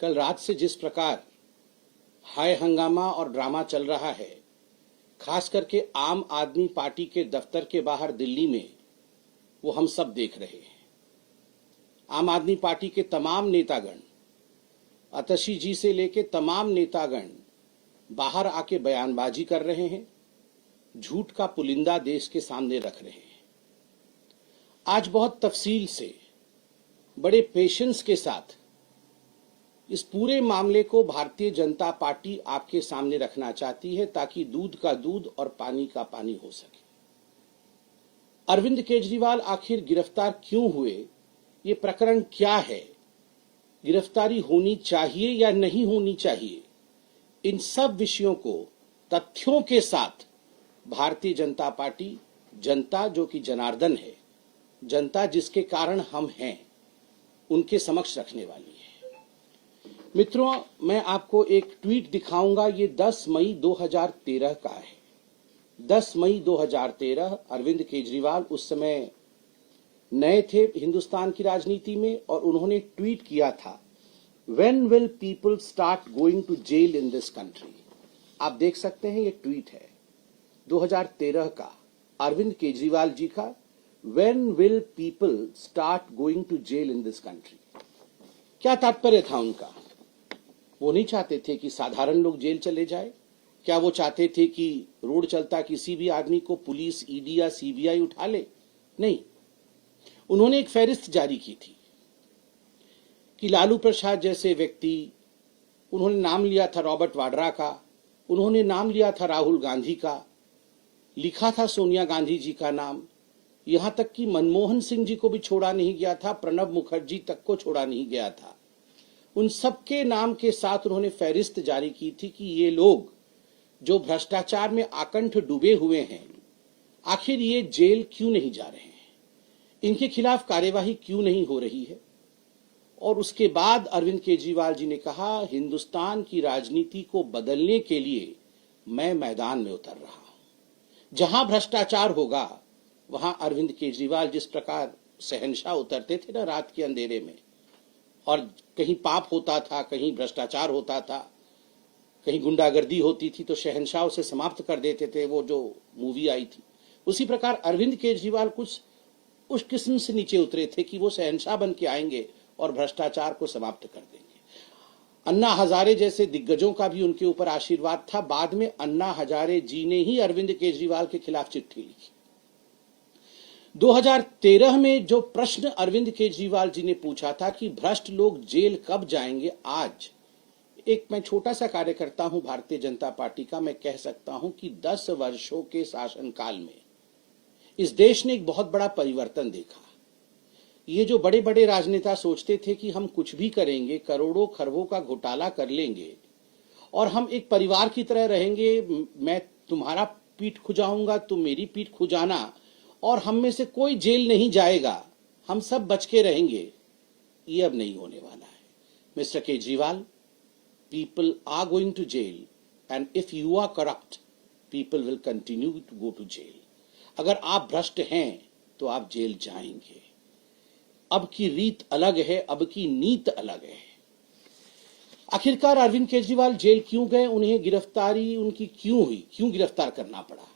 कल रात से जिस प्रकार हाय हंगामा और ड्रामा चल रहा है, खास करके आम आदमी पार्टी के दफ्तर के बाहर दिल्ली में, वो हम सब देख रहे हैं। आम आदमी पार्टी के तमाम नेतागण, आतिशी जी से लेके तमाम नेतागण बाहर आके बयानबाजी कर रहे हैं, झूठ का पुलिंदा देश के सामने रख रहे हैं। आज बहुत तफसील से, बड़े पेशेंस के साथ इस पूरे मामले को भारतीय जनता पार्टी आपके सामने रखना चाहती है, ताकि दूध का दूध और पानी का पानी हो सके। अरविंद केजरीवाल आखिर गिरफ्तार क्यों हुए, ये प्रकरण क्या है, गिरफ्तारी होनी चाहिए या नहीं होनी चाहिए, इन सब विषयों को तथ्यों के साथ भारतीय जनता पार्टी, जनता जो कि जनार्दन है, जनता जिसके कारण हम हैं, उनके समक्ष रखने वाली है। मित्रों, मैं आपको एक ट्वीट दिखाऊंगा। ये 10 मई 2013 का है। 10 मई 2013। अरविंद केजरीवाल उस समय नए थे हिंदुस्तान की राजनीति में, और उन्होंने ट्वीट किया था, When will people start going to jail in this country? आप देख सकते हैं, ये ट्वीट है 2013 का, अरविंद केजरीवाल जी का। When will people start going to jail in this country? क्या तात्पर्य था उनका? वो नहीं चाहते थे कि साधारण लोग जेल चले जाए। क्या वो चाहते थे कि रोड चलता किसी भी आदमी को पुलिस, ईडी या सीबीआई उठा ले? नहीं। उन्होंने एक फहरिस्त जारी की थी कि लालू प्रसाद जैसे व्यक्ति, उन्होंने नाम लिया था रॉबर्ट वाड्रा का, उन्होंने नाम लिया था राहुल गांधी का, लिखा था सोनिया गांधी जी का नाम, यहां तक कि मनमोहन सिंह जी को भी छोड़ा नहीं गया था, प्रणब मुखर्जी तक को छोड़ा नहीं गया था। उन सबके नाम के साथ उन्होंने फहरिस्त जारी की थी कि ये लोग जो भ्रष्टाचार में आकंठ डूबे हुए हैं, आखिर ये जेल क्यों नहीं जा रहे हैं, इनके खिलाफ कार्यवाही क्यों नहीं हो रही है। और उसके बाद अरविंद केजरीवाल जी ने कहा, हिंदुस्तान की राजनीति को बदलने के लिए मैं मैदान में उतर रहा हूं। जहां भ्रष्टाचार होगा, वहां अरविंद केजरीवाल जिस प्रकार शहंशाह उतरते थे ना रात के अंधेरे में, और कहीं पाप होता था, कहीं भ्रष्टाचार होता था, कहीं गुंडागर्दी होती थी, तो शहंशाह उसे समाप्त कर देते थे। वो जो मूवी आई थी, उसी प्रकार अरविंद केजरीवाल कुछ उस किस्म से नीचे उतरे थे कि वो शहंशाह बन के आएंगे और भ्रष्टाचार को समाप्त कर देंगे। अन्ना हजारे जैसे दिग्गजों का भी उनके ऊपर आशीर्वाद था। बाद में अन्ना हजारे जी ने ही अरविंद केजरीवाल के खिलाफ चिट्ठी लिखी। 2013 में जो प्रश्न अरविंद केजरीवाल जी ने पूछा था कि भ्रष्ट लोग जेल कब जाएंगे, आज एक मैं छोटा सा कार्यकर्ता हूं भारतीय जनता पार्टी का, मैं कह सकता हूं कि 10 वर्षों के शासनकाल में इस देश ने एक बहुत बड़ा परिवर्तन देखा। ये जो बड़े बड़े राजनेता सोचते थे कि हम कुछ भी करेंगे, करोड़ों खरबों का घोटाला कर लेंगे और हम एक परिवार की तरह रहेंगे, मैं तुम्हारा पीठ खुजाऊंगा, तुम मेरी पीठ खुजाना, और हम में से कोई जेल नहीं जाएगा, हम सब बच के रहेंगे, ये अब नहीं होने वाला है। Mister Kejriwal, people are going to jail, and if you are corrupt, people will continue to go to jail. अगर आप भ्रष्ट हैं तो आप जेल जाएंगे। अब की रीत अलग है, अब की नीत अलग है। आखिरकार अरविंद केजरीवाल जेल क्यों गए, उन्हें गिरफ्तारी उनकी क्यों हुई, क्यों गिरफ्तार करना पड़ा?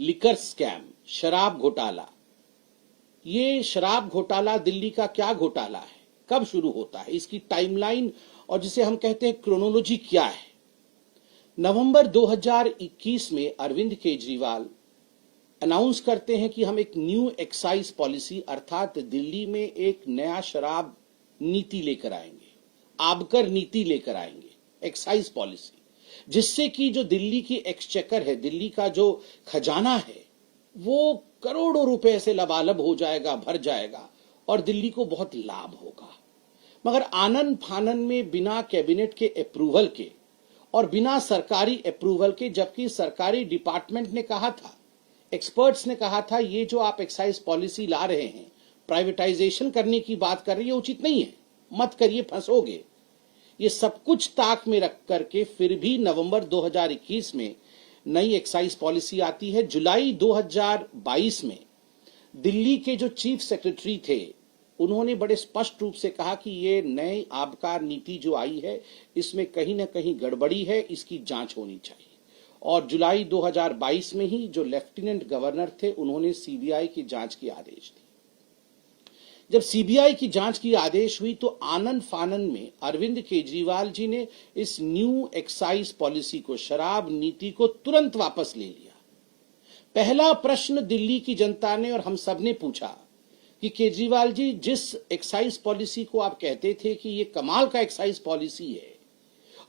लिकर स्कैम, शराब घोटाला। ये शराब घोटाला दिल्ली का क्या घोटाला है, कब शुरू होता है, इसकी टाइमलाइन और जिसे हम कहते हैं क्रोनोलॉजी क्या है? नवंबर 2021 में अरविंद केजरीवाल अनाउंस करते हैं कि हम एक न्यू एक्साइज पॉलिसी, अर्थात दिल्ली में एक नया शराब नीति लेकर आएंगे, आबकर नीति लेकर आएंगे, एक्साइज पॉलिसी, जिससे कि जो दिल्ली की एक्सचेकर है, दिल्ली का जो खजाना है, वो करोड़ों रुपए से लबालब हो जाएगा, भर जाएगा, और दिल्ली को बहुत लाभ होगा। मगर आनन फानन में, बिना कैबिनेट के अप्रूवल के और बिना सरकारी अप्रूवल के, जबकि सरकारी डिपार्टमेंट ने कहा था, एक्सपर्ट्स ने कहा था, ये जो आप एक्साइज पॉलिसी ला रहे हैं, प्राइवेटाइजेशन करने की बात कर रही है, उचित नहीं है, मत करिए, फंसोगे। ये सब कुछ ताक में रख करके फिर भी नवंबर 2021 में नई एक्साइज पॉलिसी आती है। जुलाई 2022 में दिल्ली के जो चीफ सेक्रेटरी थे उन्होंने बड़े स्पष्ट रूप से कहा कि ये नई आबकार नीति जो आई है इसमें कहीं ना कहीं गड़बड़ी है, इसकी जांच होनी चाहिए। और जुलाई 2022 में ही जो लेफ्टिनेंट गवर्नर थे उन्होंने सीबीआई की जांच की आदेश दी। जब सीबीआई की जांच की आदेश हुई तो आनन फानन में अरविंद केजरीवाल जी ने इस न्यू एक्साइज पॉलिसी को, शराब नीति को तुरंत वापस ले लिया। पहला प्रश्न दिल्ली की जनता ने और हम सब ने पूछा कि केजरीवाल जी, जिस एक्साइज पॉलिसी को आप कहते थे कि ये कमाल का एक्साइज पॉलिसी है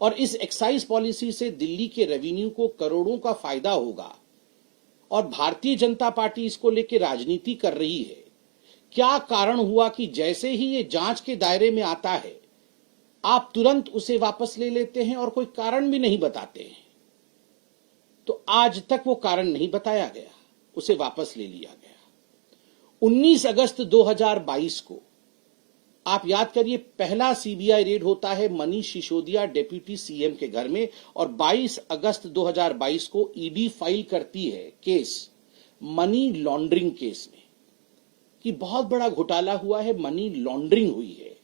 और इस एक्साइज पॉलिसी से दिल्ली के रेवेन्यू को करोड़ों का फायदा होगा और भारतीय जनता पार्टी इसको लेकर राजनीति कर रही है, क्या कारण हुआ कि जैसे ही ये जांच के दायरे में आता है आप तुरंत उसे वापस ले लेते हैं और कोई कारण भी नहीं बताते हैं? तो आज तक वो कारण नहीं बताया गया, उसे वापस ले लिया गया। 19 अगस्त 2022 को आप याद करिए, पहला सीबीआई रेड होता है मनीष सिसोदिया डिप्टी सीएम के घर में और 22 अगस्त 2022 को ईडी फाइल करती है केस मनी लॉन्ड्रिंग केस में कि बहुत बड़ा घोटाला हुआ है, मनी लॉन्ड्रिंग हुई है,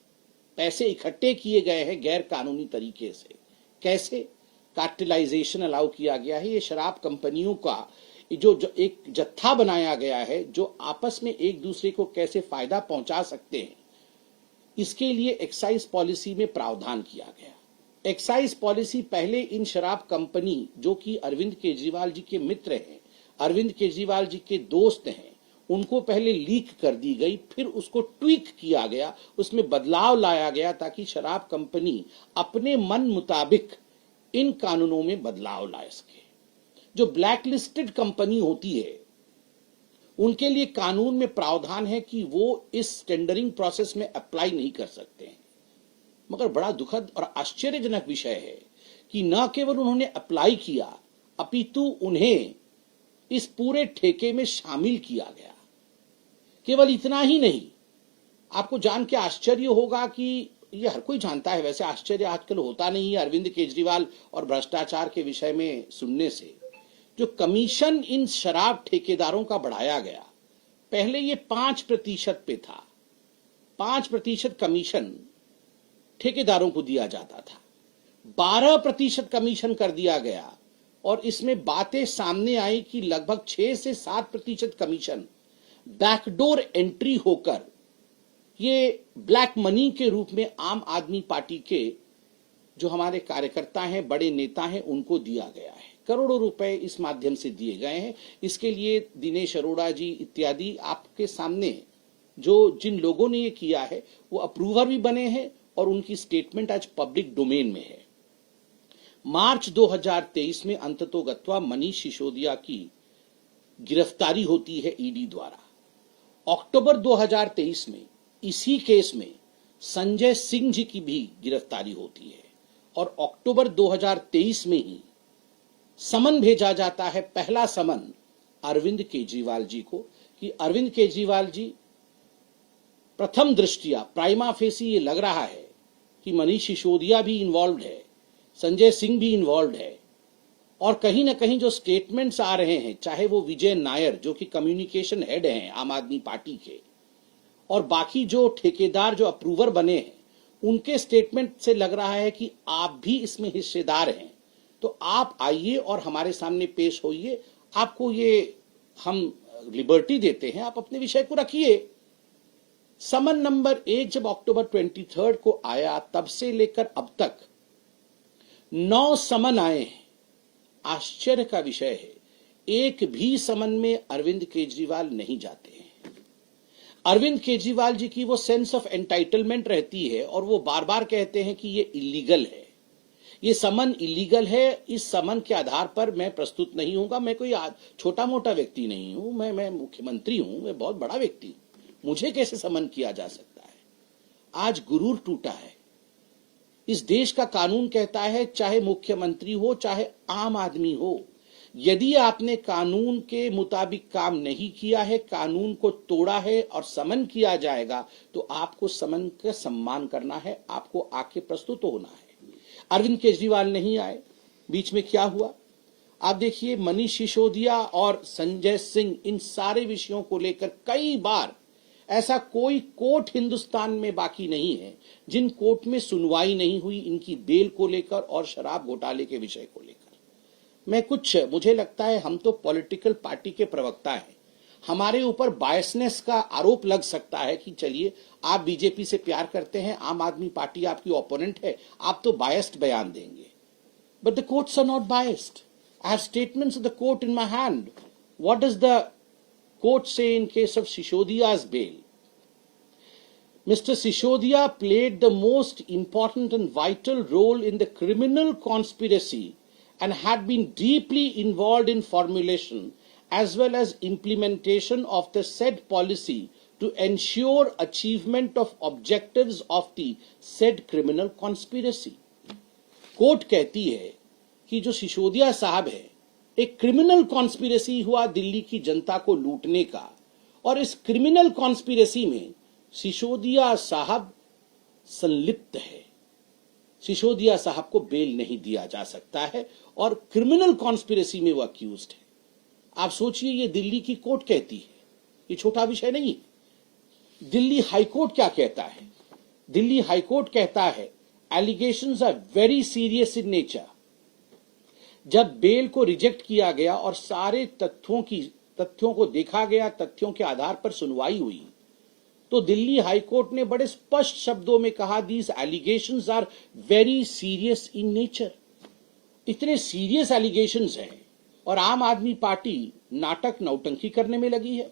पैसे इकट्ठे किए गए हैं गैर कानूनी तरीके से। कैसे? कार्टेलाइजेशन अलाउ किया गया है। ये शराब कंपनियों का जो एक जत्था बनाया गया है जो आपस में एक दूसरे को कैसे फायदा पहुंचा सकते हैं, इसके लिए एक्साइज पॉलिसी में प्रावधान किया गया। एक्साइज पॉलिसी पहले इन शराब कंपनी जो कि अरविंद केजरीवाल जी के मित्र हैं, अरविंद केजरीवाल जी के दोस्त हैं, उनको पहले लीक कर दी गई, फिर उसको ट्वीक किया गया, उसमें बदलाव लाया गया ताकि शराब कंपनी अपने मन मुताबिक इन कानूनों में बदलाव ला सके। जो ब्लैक लिस्टेड कंपनी होती है उनके लिए कानून में प्रावधान है कि वो इस टेंडरिंग प्रोसेस में अप्लाई नहीं कर सकते हैं। मगर बड़ा दुखद और आश्चर्यजनक विषय है कि न केवल उन्होंने अप्लाई किया अपितु उन्हें इस पूरे ठेके में शामिल किया गया। केवल इतना ही नहीं, आपको जान के आश्चर्य होगा कि ये हर कोई जानता है, वैसे आश्चर्य आजकल होता नहीं है अरविंद केजरीवाल और भ्रष्टाचार के विषय में सुनने से। जो कमीशन इन शराब ठेकेदारों का बढ़ाया गया, पहले ये 5% पे था, 5% कमीशन ठेकेदारों को दिया जाता था, 12% कमीशन कर दिया गया और इसमें बातें सामने आई कि लगभग 6 से 7% कमीशन बैकडोर एंट्री होकर ये ब्लैक मनी के रूप में आम आदमी पार्टी के जो हमारे कार्यकर्ता हैं, बड़े नेता हैं, उनको दिया गया है। करोड़ों रुपए इस माध्यम से दिए गए हैं। इसके लिए दिनेश अरोड़ा जी इत्यादि आपके सामने जो जिन लोगों ने ये किया है वो अप्रूवर भी बने हैं और उनकी स्टेटमेंट आज पब्लिक डोमेन में है। मार्च 2023 में अंततोगत्वा मनीष सिसोदिया की गिरफ्तारी होती है ईडी द्वारा। अक्टूबर 2023 में इसी केस में संजय सिंह जी की भी गिरफ्तारी होती है और अक्टूबर 2023 में ही समन भेजा जाता है, पहला समन अरविंद केजरीवाल जी को कि अरविंद केजरीवाल जी, प्रथम दृष्टिया प्राइमा फेसी ये लग रहा है कि मनीष सिसोदिया भी इन्वॉल्व है, संजय सिंह भी इन्वॉल्व है और कहीं ना कहीं जो स्टेटमेंट्स आ रहे हैं, चाहे वो विजय नायर जो कि कम्युनिकेशन हेड हैं आम आदमी पार्टी के, और बाकी जो ठेकेदार जो अप्रूवर बने हैं, उनके स्टेटमेंट से लग रहा है कि आप भी इसमें हिस्सेदार हैं, तो आप आइए और हमारे सामने पेश होइए, आपको ये हम लिबर्टी देते हैं, आप अपने विषय को रखिए। समन नंबर 1 जब अक्टूबर 23 को आया, तब से लेकर अब तक 9 समन आए हैं। आश्चर्य का विषय है, एक भी समन में अरविंद केजरीवाल नहीं जाते हैं। अरविंद केजरीवाल जी की वो सेंस ऑफ एंटाइटलमेंट रहती है और वो बार बार कहते हैं कि ये इलीगल है, ये समन इलीगल है, इस समन के आधार पर मैं प्रस्तुत नहीं होऊंगा। मैं कोई छोटा मोटा व्यक्ति नहीं हूं, मैं मुख्यमंत्री हूं, मैं बहुत बड़ा व्यक्ति हूं, मुझे कैसे समन किया जा सकता है। आज गुरूर टूटा है। इस देश का कानून कहता है चाहे मुख्यमंत्री हो चाहे आम आदमी हो, यदि आपने कानून के मुताबिक काम नहीं किया है, कानून को तोड़ा है और समन किया जाएगा, तो आपको समन का सम्मान करना है, आपको आके प्रस्तुत होना है। अरविंद केजरीवाल नहीं आए, बीच में क्या हुआ आप देखिए। मनीष सिसोदिया और संजय सिंह, इन सारे विषयों को लेकर कई बार ऐसा कोई कोर्ट हिंदुस्तान में बाकी नहीं है जिन कोर्ट में सुनवाई नहीं हुई इनकी बेल को लेकर और शराब घोटाले के विषय को लेकर। मुझे लगता है हम तो पॉलिटिकल पार्टी के प्रवक्ता हैं, हमारे ऊपर बायसनेस का आरोप लग सकता है कि चलिए आप बीजेपी से प्यार करते हैं, आम आदमी पार्टी आपकी ओपोनेंट है, आप तो बायस्ड बयान देंगे। But the courts are not biased. I have statements of the court in my hand. What does the court say in case of सिसोदिया's bail? Mr. Sishodia played the most important and vital role in the criminal conspiracy and had been deeply involved in formulation as well as implementation of the said policy to ensure achievement of objectives of the said criminal conspiracy. Court कहती है कि जो सिसोदिया साहब है, एक criminal conspiracy हुआ दिल्ली की जनता को लूटने का, और इस क्रिमिनल कॉन्स्पिरेसी में सिसोदिया साहब संलिप्त है। सिसोदिया साहब को बेल नहीं दिया जा सकता है और क्रिमिनल कॉन्स्पिरेसी में वो अक्यूज्ड है। आप सोचिए, ये दिल्ली की कोर्ट कहती है, ये छोटा विषय नहीं। दिल्ली हाईकोर्ट क्या कहता है? दिल्ली हाईकोर्ट कहता है allegations are very serious in nature. जब बेल को रिजेक्ट किया गया और सारे तथ्यों को देखा गया, तथ्यों के आधार पर सुनवाई हुई, तो दिल्ली हाईकोर्ट ने बड़े स्पष्ट शब्दों में कहा these allegations are very serious in nature. इतने सीरियस एलिगेशंस हैं और आम आदमी पार्टी नाटक नौटंकी करने में लगी है।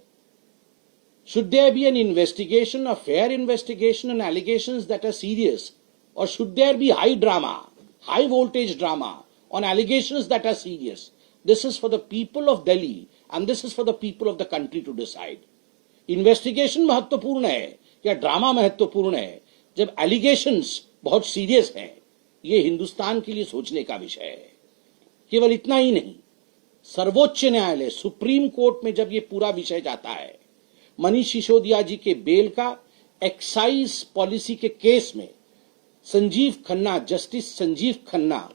Should there be an investigation, a fair investigation on allegations that are serious, or should there be high drama, high voltage drama on allegations that are serious? This is for the people of Delhi and this is for the people of the country to decide. Investigation महत्वपूर्ण है या drama महत्वपूर्ण है? जब allegations बहुत serious हैं, ये हिंदुस्तान के लिए सोचने का विषय है। केवल इतना ही नहीं, सर्वोच्च न्यायालय सुप्रीम कोर्ट में जब ये पूरा विषय जाता है, मनीष सिसोदिया जी के बेल का एक्साइज पॉलिसी के केस में संजीव खन्ना, जस्टिस संजीव खन्ना,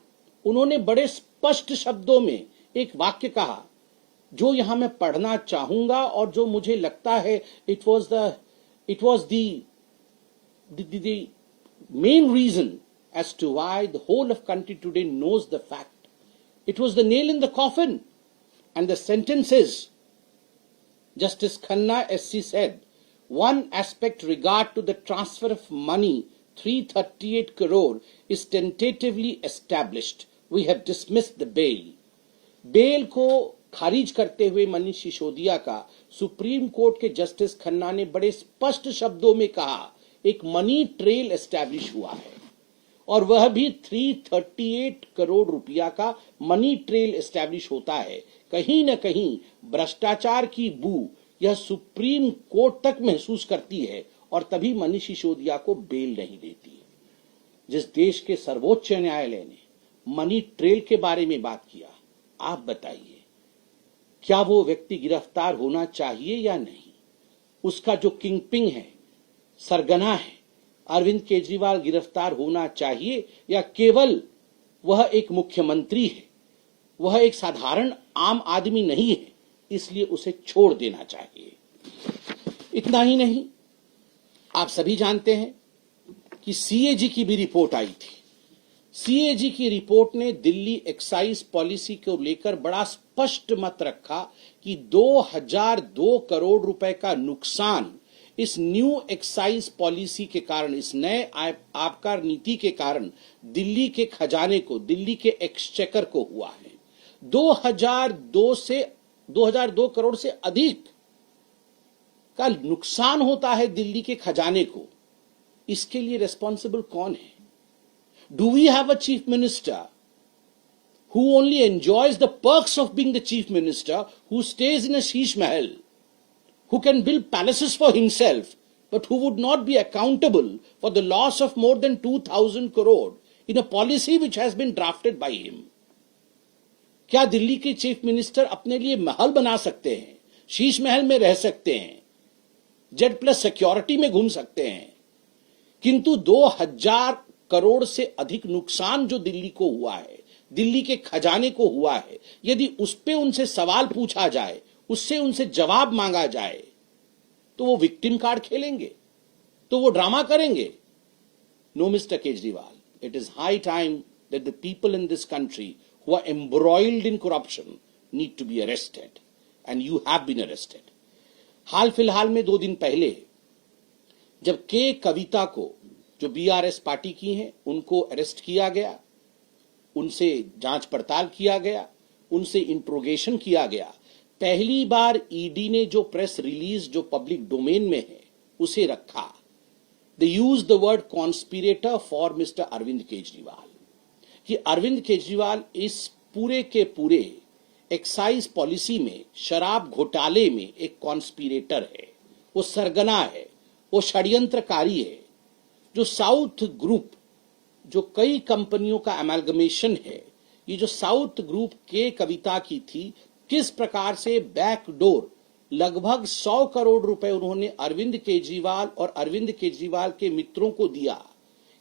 उन्होंने बड़े स्पष्ट शब्दों में एक वाक्य कहा जो यहां मैं पढ़ना चाहूंगा और जो मुझे लगता है it was the main reason as to why the whole of country today knows the fact. It was the nail in the coffin. And the sentence is, Justice Khanna SC said, one aspect regard to the transfer of money, 338 crore, is tentatively established. We have dismissed the bail. Bail को खारिज करते हुए मनीष सिसोदिया का Supreme Court के justice Khanna ने बड़े स्पष्ट शब्दों में कहा, एक मनी ट्रेल एस्टैब्लिश हुआ है और वह भी 338 करोड़ रुपया का मनी ट्रेल एस्टैब्लिश होता है। कहीं न कहीं भ्रष्टाचार की बू यह सुप्रीम कोर्ट तक महसूस करती है और तभी मनीष सिसोदिया को बेल नहीं देती है। जिस देश के सर्वोच्च न्यायालय ने मनी ट्रेल के बारे में बात किया, आप बताइए क्या वो व्यक्ति गिरफ्तार होना चाहिए या नहीं? उसका जो किंगपिन है, सरगना है, अरविंद केजरीवाल गिरफ्तार होना चाहिए या केवल वह एक मुख्यमंत्री है, वह एक साधारण आम आदमी नहीं है, इसलिए उसे छोड़ देना चाहिए? इतना ही नहीं, आप सभी जानते हैं कि सीएजी की भी रिपोर्ट आई थी। सीएजी की रिपोर्ट ने दिल्ली एक्साइज पॉलिसी को लेकर बड़ा स्पष्ट मत रखा कि 2002 करोड़ रुपए का नुकसान इस न्यू एक्साइज पॉलिसी के कारण, इस नए आबकार नीति के कारण दिल्ली के खजाने को, दिल्ली के एक्सचेकर को हुआ है। 2002 करोड़ से अधिक का नुकसान होता है दिल्ली के खजाने को। इसके लिए रिस्पॉन्सिबल कौन है? Do we have a chief minister who only enjoys the perks of being the chief minister, who stays in a sheesh mahal, who can build palaces for himself, but who would not be accountable for the loss of more than 2,000 crore in a policy which has been drafted by him? क्या दिल्ली के chief minister अपने लिए महल बना सकते हैं, शीश महल में रह सकते हैं, Z+ सिक्योरिटी में घूम सकते हैं, किंतु 2000 करोड़ से अधिक नुकसान जो दिल्ली को हुआ है, दिल्ली के खजाने को हुआ है, यदि उस पे उनसे सवाल पूछा जाए, उससे उनसे जवाब मांगा जाए, तो वो विक्टिम कार्ड खेलेंगे, तो वो ड्रामा करेंगे। No mister Kejriwal, it is high time that the people in this country who are embroiled in corruption need to be arrested, and you have been arrested. हाल फिलहाल में 2 दिन पहले जब के कविता को, जो बीआरएस पार्टी की हैं, उनको अरेस्ट किया गया, उनसे जांच पड़ताल किया गया, उनसे इंट्रोगेशन किया गया, पहली बार ईडी ने जो प्रेस रिलीज जो पब्लिक डोमेन में है उसे रखा। They use the word conspirator for mister Arvind Kejriwal, कि अरविंद केजरीवाल इस पूरे के पूरे एक्साइज पॉलिसी में, शराब घोटाले में एक कॉन्स्पिरेटर है, वो सरगना है, वो षड्यंत्रकारी है। जो साउथ ग्रुप, जो कई कंपनियों का अमेलगमेशन है, ये जो साउथ ग्रुप के कविता की थी, किस प्रकार से बैकडोर लगभग 100 करोड़ रुपए उन्होंने अरविंद केजरीवाल और अरविंद केजरीवाल के मित्रों को दिया,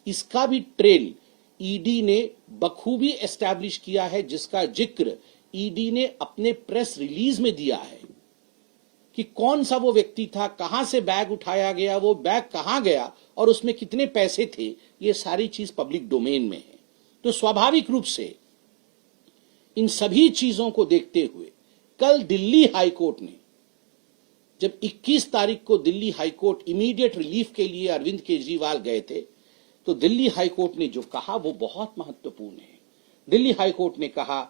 इसका भी ट्रेल ईडी ने बखूबी एस्टैब्लिश किया है, जिसका जिक्र ईडी ने अपने प्रेस रिलीज में दिया है कि कौन सा वो व्यक्ति था, कहां से बैग उठाया गया, वो बैग कहां गया और उसमें कितने पैसे थे, ये सारी चीज पब्लिक डोमेन में है। तो स्वाभाविक रूप से इन सभी चीजों को देखते हुए कल दिल्ली हाईकोर्ट ने, जब 21 तारीख को दिल्ली हाईकोर्ट इमीडिएट रिलीफ के लिए अरविंद केजरीवाल गए थे, तो दिल्ली हाईकोर्ट ने जो कहा वो बहुत महत्वपूर्ण है। दिल्ली हाईकोर्ट ने कहा,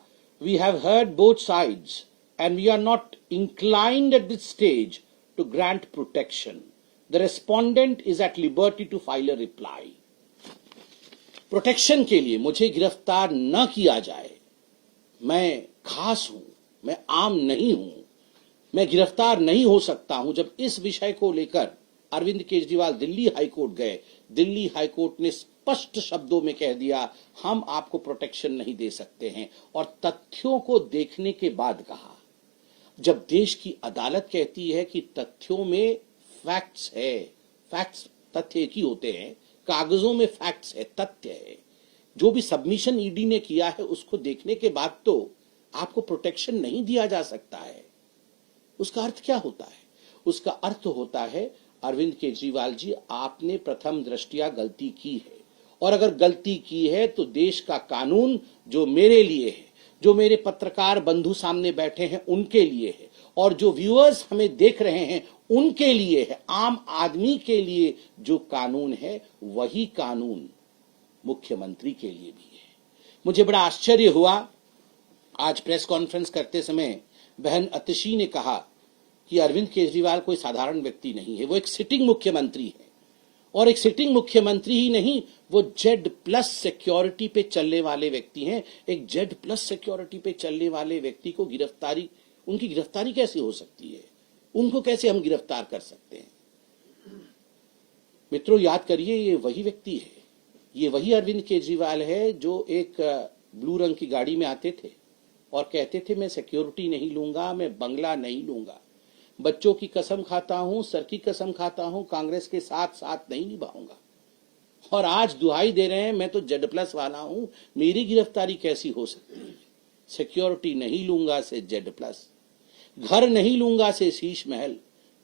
we have heard both sides and we are not inclined at this stage to grant protection. The respondent is at liberty to file a reply. Protection के लिए मुझे गिरफ्तार न किया जाए, मैं खास हूं, मैं आम नहीं हूं, मैं गिरफ्तार नहीं हो सकता हूं। जब इस विषय को लेकर अरविंद केजरीवाल दिल्ली हाईकोर्ट गए, दिल्ली हाईकोर्ट ने स्पष्ट शब्दों में कह दिया, हम आपको प्रोटेक्शन नहीं दे सकते हैं। और तथ्यों को देखने के बाद कहा, जब देश की अदालत कहती है कि तथ्यों में फैक्ट्स है, फैक्ट्स तथ्य एक ही होते हैं, कागजों में फैक्ट्स है, तथ्य है, जो भी सबमिशन ईडी ने किया है उसको देखने के बाद तो आपको प्रोटेक्शन नहीं दिया जा सकता है। उसका अर्थ क्या होता है? उसका अर्थ होता है, अरविंद केजरीवाल जी, आपने प्रथम दृष्टया गलती की है, और अगर गलती की है तो देश का कानून जो मेरे लिए है, जो मेरे पत्रकार बंधु सामने बैठे हैं उनके लिए है, और जो व्यूअर्स हमें देख रहे हैं उनके लिए है, आम आदमी के लिए जो कानून है वही कानून मुख्यमंत्री के लिए भी है। मुझे बड़ा आश्चर्य हुआ, आज प्रेस कॉन्फ्रेंस करते समय बहन अतिशी ने कहा कि अरविंद केजरीवाल कोई साधारण व्यक्ति नहीं है, वो एक सिटिंग मुख्यमंत्री है, और एक सिटिंग मुख्यमंत्री ही नहीं, वो Z+ सिक्योरिटी पे चलने वाले व्यक्ति हैं। एक Z+ सिक्योरिटी पे चलने वाले व्यक्ति को गिरफ्तारी, उनकी गिरफ्तारी कैसे हो सकती है? उनको कैसे हम गिरफ्तार कर सकते हैं? मित्रों, याद करिए, ये वही व्यक्ति है, ये वही अरविंद केजरीवाल है जो एक ब्लू रंग की गाड़ी में आते थे और कहते थे, मैं सिक्योरिटी नहीं लूंगा, मैं बंगला नहीं लूंगा, बच्चों की कसम खाता हूं, सर की कसम खाता हूं, कांग्रेस के साथ साथ नहीं निभाऊंगा। और आज दुहाई दे रहे हैं, मैं तो Z+ वाला हूं, मेरी गिरफ्तारी कैसी हो सकती है? सिक्योरिटी नहीं लूंगा से Z+, घर नहीं लूंगा से शीश महल,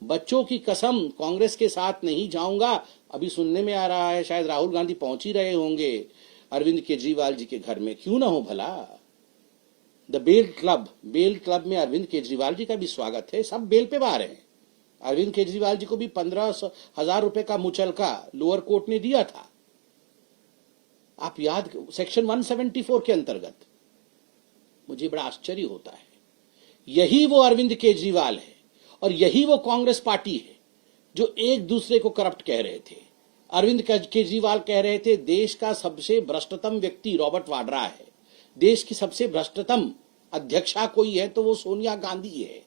बच्चों की कसम, कांग्रेस के साथ नहीं जाऊंगा। अभी सुनने में आ रहा है शायद राहुल गांधी पहुंच ही रहे होंगे अरविंद केजरीवाल जी के घर में, क्यों ना हो भला। द बेल क्लब में अरविंद केजरीवाल जी का भी स्वागत है, सब बेल पे बाहर हैं। अरविंद केजरीवाल जी को भी 15,000 रुपए का मुचलका लोअर कोर्ट ने दिया था, आप याद, सेक्शन 174 के अंतर्गत। मुझे बड़ा आश्चर्य होता है, यही वो अरविंद केजरीवाल है और यही वो कांग्रेस पार्टी है जो एक दूसरे को करप्ट कह रहे थे। अरविंद केजरीवाल कह रहे थे, देश का सबसे भ्रष्टतम व्यक्ति रॉबर्ट वाड्रा है, देश की सबसे भ्रष्टतम अध्यक्षा कोई है तो वो सोनिया गांधी है,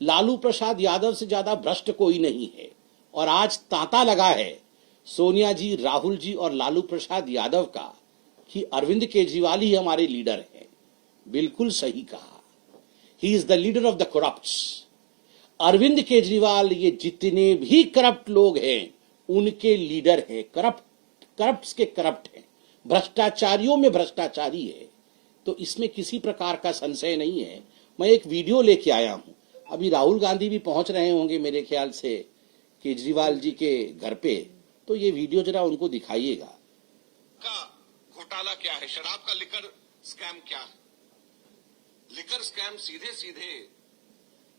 लालू प्रसाद यादव से ज्यादा भ्रष्ट कोई नहीं है। और आज तांता लगा है सोनिया जी, राहुल जी और लालू प्रसाद यादव का कि अरविंद केजरीवाल ही हमारे लीडर हैं। बिल्कुल सही कहा, he is the leader of the corrupts. Arvind Kejriwal ये जितने भी करप्ट लोग हैं उनके लीडर हैं, करप्ट्स के करप्ट हैं, भ्रष्टाचारियों में भ्रष्टाचारी है। तो इसमें किसी प्रकार का संशय नहीं है। मैं एक वीडियो लेके आया हूं, अभी राहुल गांधी भी पहुंच रहे होंगे मेरे ख्याल से केजरीवाल जी के घर पे, तो ये वीडियो जरा उनको दिखाइएगा। का घोटाला क्या है, शराब का लिकर स्कैम क्या है? लिकर स्कैम सीधे सीधे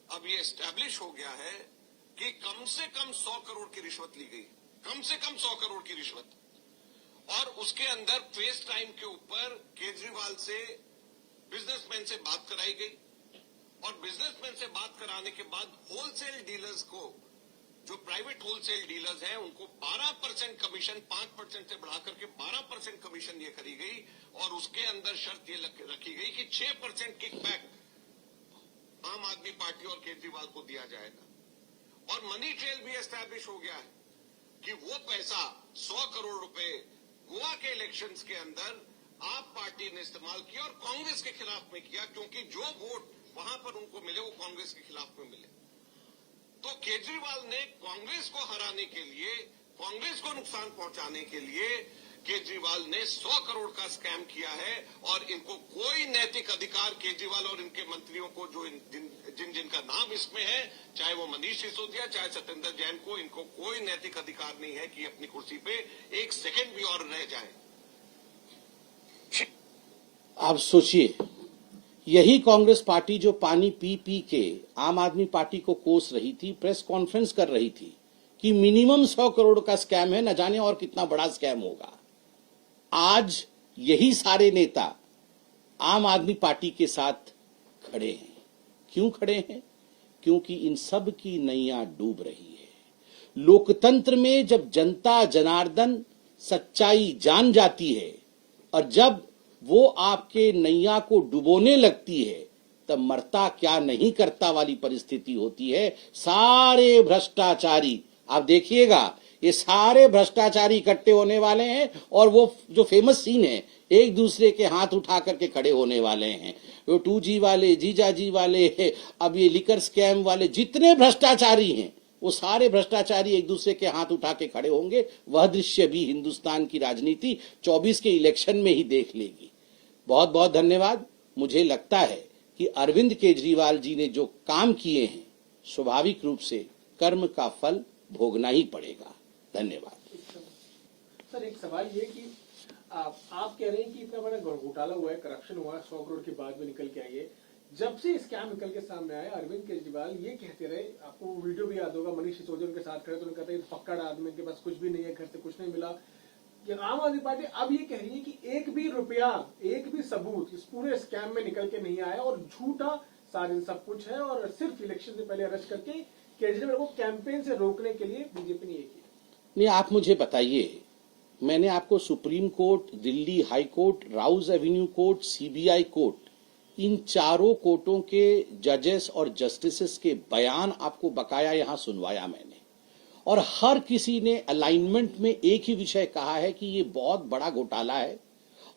अब ये एस्टैब्लिश हो गया है कि कम से कम 100 करोड़ की रिश्वत ली गई, कम से कम 100 करोड़ की रिश्वत। और उसके अंदर फेस टाइम के ऊपर केजरीवाल से बिजनेसमैन से बात कराई गई, और बिजनेसमैन से बात कराने के बाद होलसेल डीलर्स को, जो प्राइवेट होलसेल डीलर्स हैं, उनको 12% कमीशन 5% से बढ़ाकर के 12% कमीशन ये करी गई। और उसके अंदर शर्त ये रखी गई कि 6% किकबैक आम आदमी पार्टी और केजरीवाल को दिया जाएगा। और मनी ट्रेल भी एस्टैब्लिश हो गया है कि वो पैसा 100 करोड़ रुपए गोवा के इलेक्शंस के अंदर आप पार्टी ने इस्तेमाल किया और कांग्रेस के खिलाफ में किया, क्योंकि जो वोट वहां पर उनको मिले वो कांग्रेस के खिलाफ में मिले। तो केजरीवाल ने कांग्रेस को हराने के लिए, कांग्रेस को नुकसान पहुंचाने के लिए केजरीवाल ने 100 करोड़ का स्कैम किया है। और इनको कोई नैतिक अधिकार, केजरीवाल और इनके मंत्रियों को, जो जिनका नाम इसमें है, चाहे वो मनीष सिसोदिया, चाहे सत्येंद्र जैन को, इनको कोई नैतिक अधिकार नहीं है कि अपनी कुर्सी पे एक सेकंड भी और रह जाए। आप सोचिए, यही कांग्रेस पार्टी जो पानी पी पी के आम आदमी पार्टी को कोस रही थी, प्रेस कॉन्फ्रेंस कर रही थी कि मिनिमम 100 करोड़ का स्कैम है, न जाने और कितना बड़ा स्कैम होगा। आज यही सारे नेता आम आदमी पार्टी के साथ खड़े हैं। क्यों खड़े हैं? क्योंकि इन सब की नैया डूब रही है। लोकतंत्र में जब जनता जनार्दन सच्चाई जान जाती है और जब वो आपके नैया को डुबोने लगती है, तब मरता क्या नहीं करता वाली परिस्थिति होती है। सारे भ्रष्टाचारी, आप देखिएगा, ये सारे भ्रष्टाचारी इकट्ठे होने वाले हैं और वो जो फेमस सीन है, एक दूसरे के हाथ उठा करके खड़े होने वाले हैं। वो 2G वाले, जीजाजी वाले, अब ये लिकर स्कैम वाले, जितने भ्रष्टाचारी हैं, वो सारे भ्रष्टाचारी एक दूसरे के हाथ उठा के खड़े होंगे। वह दृश्य भी हिंदुस्तान की राजनीति 24 के इलेक्शन में ही देख लेगी। बहुत बहुत धन्यवाद। मुझे लगता है कि अरविंद केजरीवाल जी ने जो काम किए हैं, स्वाभाविक रूप से कर्म का फल भोगना ही पड़ेगा। धन्यवाद। सर, एक सवाल ये कि आप कह रहे हैं कि इतना बड़ा घोटाला हुआ है, करप्शन हुआ है, 100 करोड़ के बाद में निकल के आई है। जब से स्कैम निकल के सामने आया, अरविंद केजरीवाल ये कहते रहे, आपको वीडियो भी याद होगा, मनीष सिसोदिया उनके साथ खड़े तो उन्होंने कहते हैं फक्कड़ आदमी के पास कुछ भी नहीं है, घर से कुछ नहीं मिला। कि आम आदमी पार्टी अब ये कह रही है कि एक भी रुपया, एक भी सबूत इस पूरे स्कैम में निकल के नहीं आया और झूठा सारे सब कुछ है, और सिर्फ इलेक्शन से पहले अरेस्ट करके केजरीवाल को कैंपेन से रोकने के लिए बीजेपी ने ये किया। नहीं, आप मुझे बताइए, मैंने आपको supreme court, Delhi high court, Rouse Avenue court, CBI court, इन चारों कोर्टों के जजेस और जस्टिसेस के बयान आपको बकाया यहां सुनवाया मैंने, और हर किसी ने अलाइनमेंट में एक ही विषय कहा है कि ये बहुत बड़ा घोटाला है,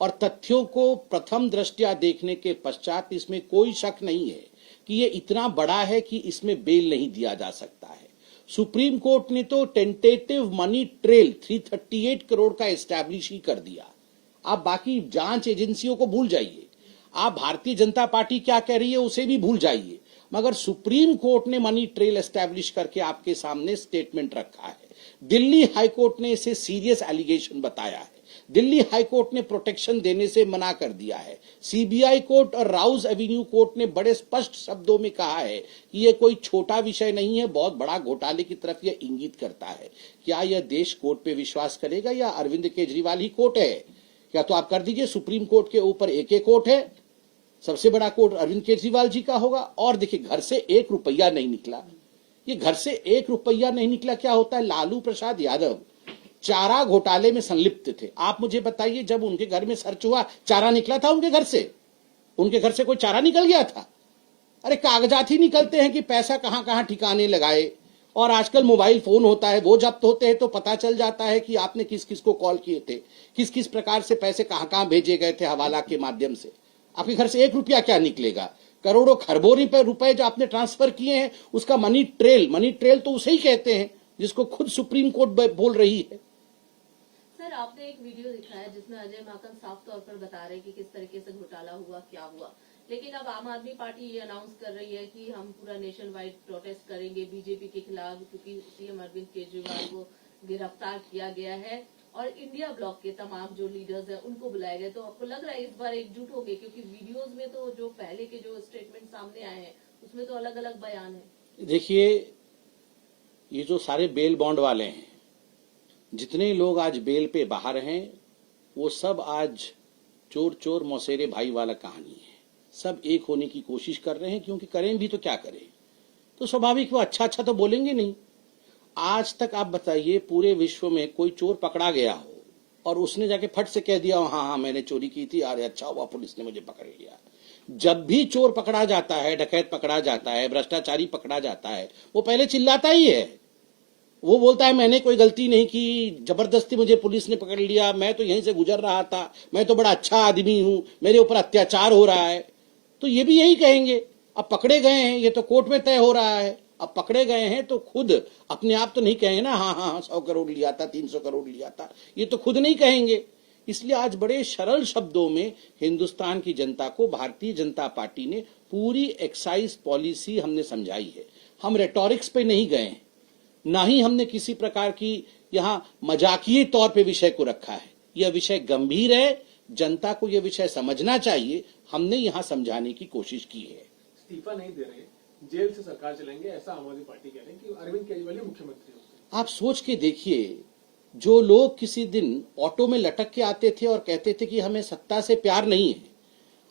और तथ्यों को प्रथम दृष्टया देखने के पश्चात इसमें कोई शक नहीं है कि ये इतना बड़ा है कि इसमें बेल नहीं दिया जा सकता है। सुप्रीम कोर्ट ने तो टेंटेटिव मनी ट्रेल 338 करोड़ का एस्टैब्लिश ही कर दिया। आप बाकी जांच एजेंसियों को भूल जाइए, आप भारतीय जनता पार्टी क्या कह रही है उसे भी भूल जाइए, मगर सुप्रीम कोर्ट ने मनी ट्रेल एस्टैब्लिश करके आपके सामने स्टेटमेंट रखा है। दिल्ली हाई कोर्ट ने इसे सीरियस एलिगेशन बताया है, दिल्ली हाई कोर्ट ने प्रोटेक्शन देने से मना कर दिया है, सीबीआई कोर्ट और राउज एवेन्यू कोर्ट ने बड़े स्पष्ट शब्दों में कहा है कि यह कोई छोटा विषय नहीं है, बहुत बड़ा घोटाले की तरफ यह इंगित करता है। क्या यह देश कोर्ट पे विश्वास करेगा या अरविंद केजरीवाल ही कोर्ट है? क्या तो आप कर दीजिए, सुप्रीम कोर्ट के ऊपर एक कोर्ट है, सबसे बड़ा कोर्ट अरविंद केजरीवाल जी का होगा। और देखिए, घर से 1 रुपया नहीं निकला, ये घर से 1 रुपया नहीं निकला क्या होता है? लालू प्रसाद यादव चारा घोटाले में संलिप्त थे। आप मुझे बताइए, जब उनके घर में सर्च हुआ, चारा निकला था उनके घर से? उनके घर से कोई चारा निकल गया था? अरे कागजात ही निकलते हैं कि पैसा कहां कहां ठिकाने लगाए, और आजकल मोबाइल फोन होता है, वो जब्त होते हैं तो पता चल जाता है कि आपने किस किस को कॉल किए थे, किस किस प्रकार से पैसे कहां कहां भेजे गए थे हवाला के माध्यम से। आपके घर से 1 रुपया क्या निकलेगा? करोड़ों खरबों रुपए जो आपने ट्रांसफर किए हैं, उसका मनी ट्रेल तो उसे ही कहते हैं जिसको खुद सुप्रीम कोर्ट बोल रही है। सर, आपने एक वीडियो दिखाया जिसमें अजय माकन साफ तौर पर बता रहे कि किस तरीके से घोटाला हुआ, क्या हुआ, लेकिन अब आम आदमी पार्टी ये अनाउंस कर रही है कि हम पूरा नेशन वाइड प्रोटेस्ट करेंगे बीजेपी के खिलाफ, क्योंकि सीएम अरविंद केजरीवाल को गिरफ्तार किया गया है और इंडिया ब्लॉक के तमाम जो लीडर्स हैं उनको बुलाया गया। तो आपको लग रहा है इस बार एकजुट होंगे? क्योंकि वीडियोस में तो जो पहले के जो स्टेटमेंट सामने आए हैं उसमें तो अलग अलग बयान है। देखिए, ये जो सारे बेल बॉन्ड वाले हैं, जितने लोग आज बेल पे बाहर हैं, वो सब आज चोर चोर मौसेरे भाई वाला कहानी है। सब एक होने की कोशिश कर रहे हैं, क्योंकि करें भी तो क्या करें, तो स्वाभाविक वो अच्छा अच्छा तो बोलेंगे नहीं। आज तक आप बताइए, पूरे विश्व में कोई चोर पकड़ा गया हो और उसने जाके फट से कह दिया हाँ हाँ मैंने चोरी की थी, अरे अच्छा हुआ पुलिस ने मुझे पकड़ लिया। जब भी चोर पकड़ा जाता है, डकैत पकड़ा जाता है, भ्रष्टाचारी पकड़ा जाता है, वो पहले चिल्लाता ही है। वो बोलता है मैंने कोई गलती नहीं की, जबरदस्ती मुझे पुलिस ने पकड़ लिया, मैं तो यहीं से गुजर रहा था, मैं तो बड़ा अच्छा आदमी हूं, मेरे ऊपर अत्याचार हो रहा है। तो ये भी यही कहेंगे। अब पकड़े गए हैं, ये तो कोर्ट में तय हो रहा है, अब पकड़े गए हैं तो खुद अपने आप तो नहीं कहेंगे ना हाँ हाँ 100 करोड़ लिया था, 300 करोड़ लिया था, ये तो खुद नहीं कहेंगे। इसलिए आज बड़े सरल शब्दों में हिंदुस्तान की जनता को भारतीय जनता पार्टी ने पूरी एक्साइज पॉलिसी हमने समझाई है। हम रेटोरिक्स पे नहीं गए, ना ही हमने किसी प्रकार की यहाँ मजाकिये तौर पे विषय को रखा है। यह विषय गंभीर है, जनता को यह विषय समझना चाहिए, हमने यहाँ समझाने की कोशिश की है। इस्तीफा नहीं दे रहे, जेल से सरकार चलेंगे, ऐसा आम आदमी पार्टी कह रहे हैं कि अरविंद केजरीवाल ही मुख्यमंत्री होंगे। आप सोच के देखिए, जो लोग किसी दिन ऑटो में लटक के आते थे और कहते थे कि हमें सत्ता से प्यार नहीं है,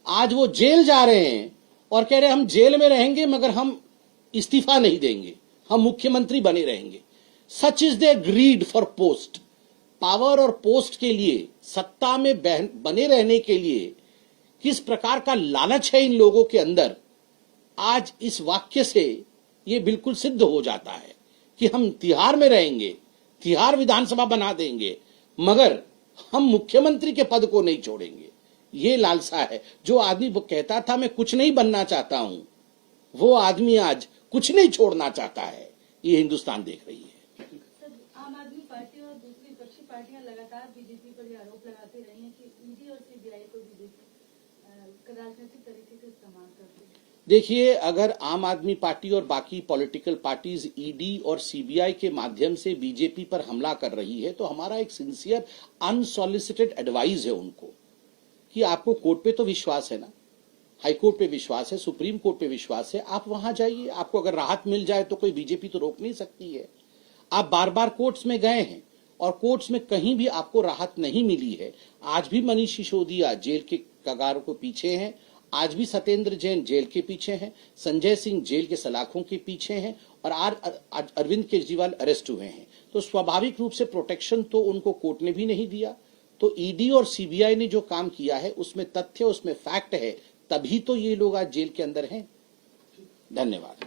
आज वो जेल जा रहे हैं और कह रहे हैं हम जेल में रहेंगे मगर हम इस्तीफा नहीं देंगे, हम मुख्यमंत्री बने रहेंगे। Such is there greed for post. Power और पोस्ट के लिए, सत्ता में बने रहने के लिए किस प्रकार का लालच है इन लोगों के अंदर, आज इस वाक्य से ये बिल्कुल सिद्ध हो जाता है कि हम तिहाड़ में रहेंगे, तिहाड़ विधानसभा बना देंगे, मगर हम मुख्यमंत्री के पद को नहीं छोड़ेंगे। ये लालसा है। जो आदमी वो कहता था मैं कुछ नहीं बनना चाहता हूं, वो आदमी आज कुछ नहीं छोड़ना चाहता है। ये हिंदुस्तान देख रही है। आम आदमी पार्टी और दूसरी विपक्षी पार्टियां लगातार बीजेपी पर ये आरोप लगाते रही हैं कि ईडी और सीबीआई को बीजेपी राजनीतिक तरीके से इस्तेमाल करती है। देखिए, अगर आम आदमी पार्टी और बाकी पॉलिटिकल पार्टीज ईडी और सीबीआई के माध्यम से बीजेपी पर हमला कर रही है, तो हमारा एक सिंसियर अनसॉलिसिटेड एडवाइस है उनको कि आपको कोर्ट पे तो विश्वास है ना, हाई कोर्ट पे विश्वास है, सुप्रीम कोर्ट पे विश्वास है, आप वहां जाइए। आपको अगर राहत मिल जाए तो कोई बीजेपी तो रोक नहीं सकती है। आप बार बार कोर्ट्स में गए हैं और कोर्ट्स में कहीं भी आपको राहत नहीं मिली है। आज भी मनीष सिसोदिया जेल के कगार को पीछे हैं, आज भी सत्येंद्र जैन जेल के पीछे हैं, संजय सिंह जेल के सलाखों के पीछे हैं और आज अरविंद केजरीवाल अरेस्ट हुए हैं। तो स्वाभाविक रूप से प्रोटेक्शन तो उनको कोर्ट ने भी नहीं दिया। तो ईडी और सीबीआई ने जो काम किया है उसमें तथ्य, उसमें फैक्ट है, तभी तो ये लोग आज जेल के अंदर हैं। धन्यवाद।